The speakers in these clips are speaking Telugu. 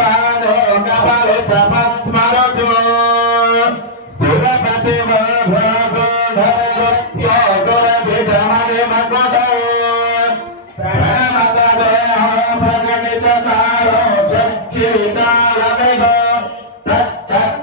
కపాలో కపలిత పద్మరజో సురపతి వృత్యోగురభిటమణి మకుటో. ప్రణమతదేహ ప్రకటిత తాళో శక్తితాళమిగో తత్తశక్తితాళమిగో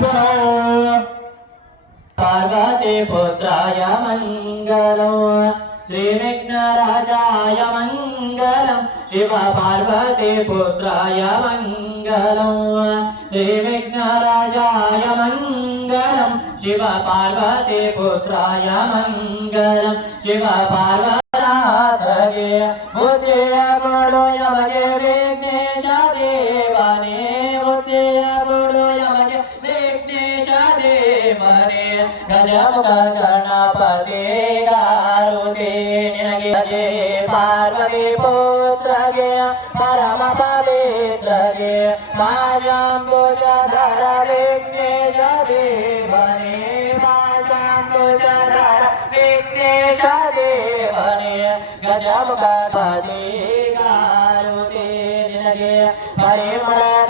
బాలో హర మంగళం శ్రీవిఘ్నరాజాయ మంగళం శివ పార్వతీపుత్రాయ మంగళం శ్రీవిఘ్నరాజాయ మంగళం శివ పార్వతీపుత్రాయ మంగళం శివ పార్వతాతగే गजम गगणपे गु दे पोत्र मरम पितत्र माया गोज्ञा देव मा धरा बने गजम गरे गु भरे म